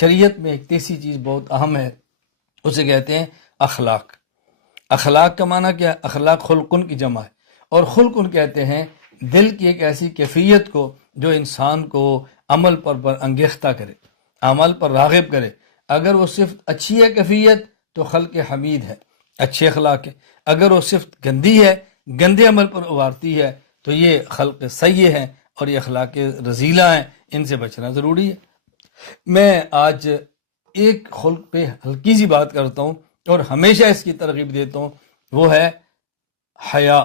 شریعت میں ایک تیسری چیز بہت اہم ہے، اسے کہتے ہیں اخلاق۔ اخلاق کا معنی کیا ہے؟ اخلاق خلقن کی جمع ہے، اور خلقن کہتے ہیں دل کی ایک ایسی کیفیت کو جو انسان کو عمل پر انگیختہ کرے، عمل پر راغب کرے۔ اگر وہ صرف اچھی ہے کیفیت تو خلق حمید ہے، اچھے اخلاق ہے۔ اگر وہ صرف گندی ہے، گندے عمل پر ابھارتی ہے، تو یہ خلق سیئ ہیں اور یہ اخلاق رذیلہ ہیں، ان سے بچنا ضروری ہے۔ میں آج ایک خلق پہ ہلکی سی بات کرتا ہوں اور ہمیشہ اس کی ترغیب دیتا ہوں، وہ ہے حیا۔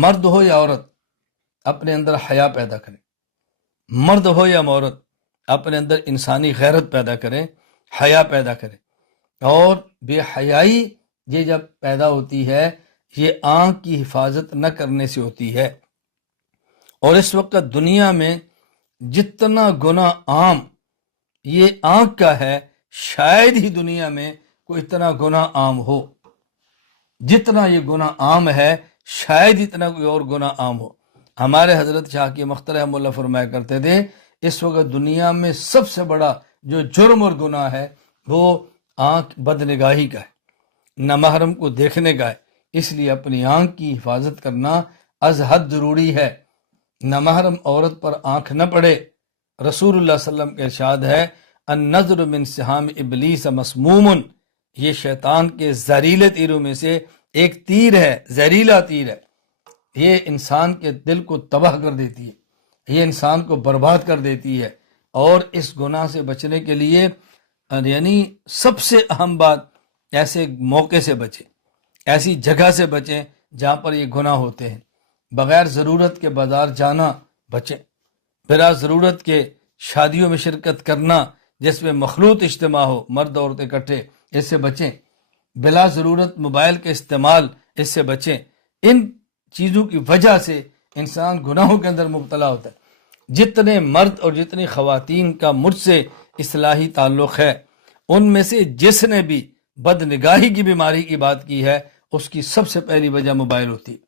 مرد ہو یا عورت اپنے اندر حیا پیدا کریں، مرد ہو یا عورت اپنے اندر انسانی غیرت پیدا کریں، حیا پیدا کریں۔ اور بے حیائی یہ جب پیدا ہوتی ہے یہ آنکھ کی حفاظت نہ کرنے سے ہوتی ہے، اور اس وقت دنیا میں جتنا گناہ عام یہ آنکھ کا ہے شاید ہی دنیا میں کوئی اتنا گناہ عام ہو، جتنا یہ گناہ عام ہے شاید اتنا کوئی اور گناہ عام ہو۔ ہمارے حضرت شاہ کی مختار رحمہ اللہ فرمایا کرتے تھے اس وقت دنیا میں سب سے بڑا جو جرم اور گناہ ہے وہ آنکھ بدنگاہی کا ہے، نامحرم کو دیکھنے کا ہے۔ اس لیے اپنی آنکھ کی حفاظت کرنا از حد ضروری ہے، نامحرم عورت پر آنکھ نہ پڑے۔ رسول اللہ صلی اللہ علیہ وسلم کا ارشاد ہے النظر من سہام ابلیس مسموم، یہ شیطان کے زہریلے تیروں میں سے ایک تیر ہے، زہریلا تیر ہے۔ یہ انسان کے دل کو تباہ کر دیتی ہے، یہ انسان کو برباد کر دیتی ہے۔ اور اس گناہ سے بچنے کے لیے یعنی سب سے اہم بات ایسے موقع سے بچیں، ایسی جگہ سے بچیں جہاں پر یہ گناہ ہوتے ہیں۔ بغیر ضرورت کے بازار جانا بچیں، بلا ضرورت کے شادیوں میں شرکت کرنا جس میں مخلوط اجتماع ہو، مرد عورت اکٹھے، اس سے بچیں۔ بلا ضرورت موبائل کے استعمال، اس سے بچیں۔ ان چیزوں کی وجہ سے انسان گناہوں کے اندر مبتلا ہوتا ہے۔ جتنے مرد اور جتنی خواتین کا مجھ سے اصلاحی تعلق ہے ان میں سے جس نے بھی بد نگاہی کی بیماری کی بات کی ہے اس کی سب سے پہلی وجہ موبائل ہوتی ہے۔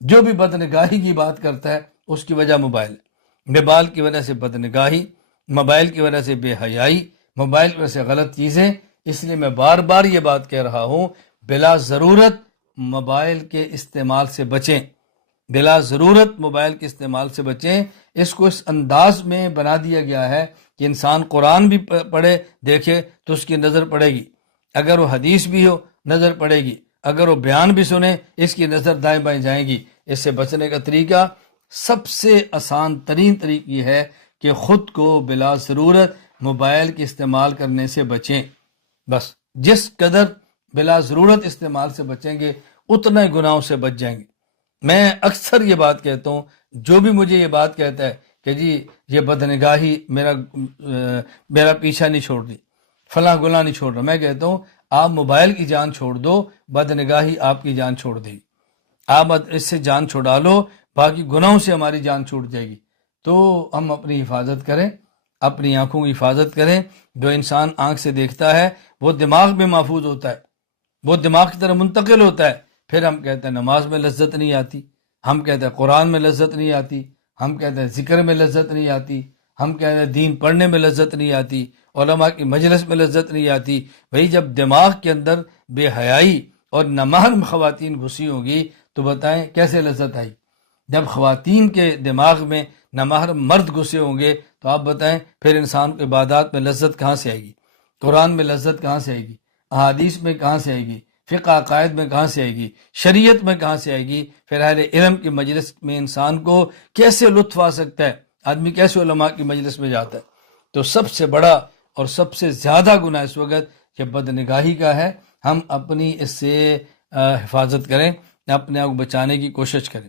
جو بھی بد نگاہی کی بات کرتا ہے اس کی وجہ موبائل ہے۔ موبائل کی وجہ سے بد نگاہی، موبائل کی وجہ سے بے حیائی، موبائل کی وجہ سے غلط چیزیں۔ اس لیے میں بار بار یہ بات کہہ رہا ہوں بلا ضرورت موبائل کے استعمال سے بچیں، بلا ضرورت موبائل کے استعمال سے بچیں۔ اس کو اس انداز میں بنا دیا گیا ہے کہ انسان قرآن بھی پڑھے دیکھے تو اس کی نظر پڑے گی، اگر وہ حدیث بھی ہو نظر پڑے گی، اگر وہ بیان بھی سنے اس کی نظر دائیں بائیں جائیں گی۔ اس سے بچنے کا طریقہ سب سے آسان ترین طریقہ یہ ہے کہ خود کو بلا ضرورت موبائل کے استعمال کرنے سے بچیں۔ بس جس قدر بلا ضرورت استعمال سے بچیں گے اتنا ہی گناہوں سے بچ جائیں گے۔ میں اکثر یہ بات کہتا ہوں، جو بھی مجھے یہ بات کہتا ہے کہ جی یہ بدنگاہی میرا پیچھا نہیں چھوڑ رہی، فلاں گناہ نہیں چھوڑ رہا، میں کہتا ہوں آپ موبائل کی جان چھوڑ دو، بدنگاہی آپ کی جان چھوڑ دے گی۔ آپ اس سے جان چھڑا لو، باقی گناہوں سے ہماری جان چھوٹ جائے گی۔ تو ہم اپنی حفاظت کریں، اپنی آنکھوں کی حفاظت کریں۔ جو انسان آنکھ سے دیکھتا ہے وہ دماغ میں محفوظ ہوتا ہے، وہ دماغ کی طرح منتقل ہوتا ہے۔ پھر ہم کہتے ہیں نماز میں لذت نہیں آتی، ہم کہتے ہیں قرآن میں لذت نہیں آتی، ہم کہتے ہیں ذکر میں لذت نہیں آتی، ہم کہتے ہیں دین پڑھنے میں لذت نہیں آتی، علماء کی مجلس میں لذت نہیں آتی۔ بھئی جب دماغ کے اندر بے حیائی اور نامحرم خواتین گھسی ہوگی تو بتائیں کیسے لذت آئی؟ جب خواتین کے دماغ میں نامحرم مرد گھسے ہوں گے تو آپ بتائیں پھر انسان کو عبادات میں لذت کہاں سے آئے گی؟ قرآن میں لذت کہاں سے آئے گی؟ احادیث میں کہاں سے آئے گی؟ فقہ عقائد میں کہاں سے آئے گی؟ شریعت میں کہاں سے آئے گی؟ پھر اہل علم کی مجلس میں انسان کو کیسے لطف آ سکتا ہے؟ آدمی کیسے علماء کی مجلس میں جاتا ہے؟ تو سب سے بڑا اور سب سے زیادہ گناہ اس وقت یہ بدنگاہی کا ہے۔ ہم اپنی اس سے حفاظت کریں، اپنے آپ کو بچانے کی کوشش کریں۔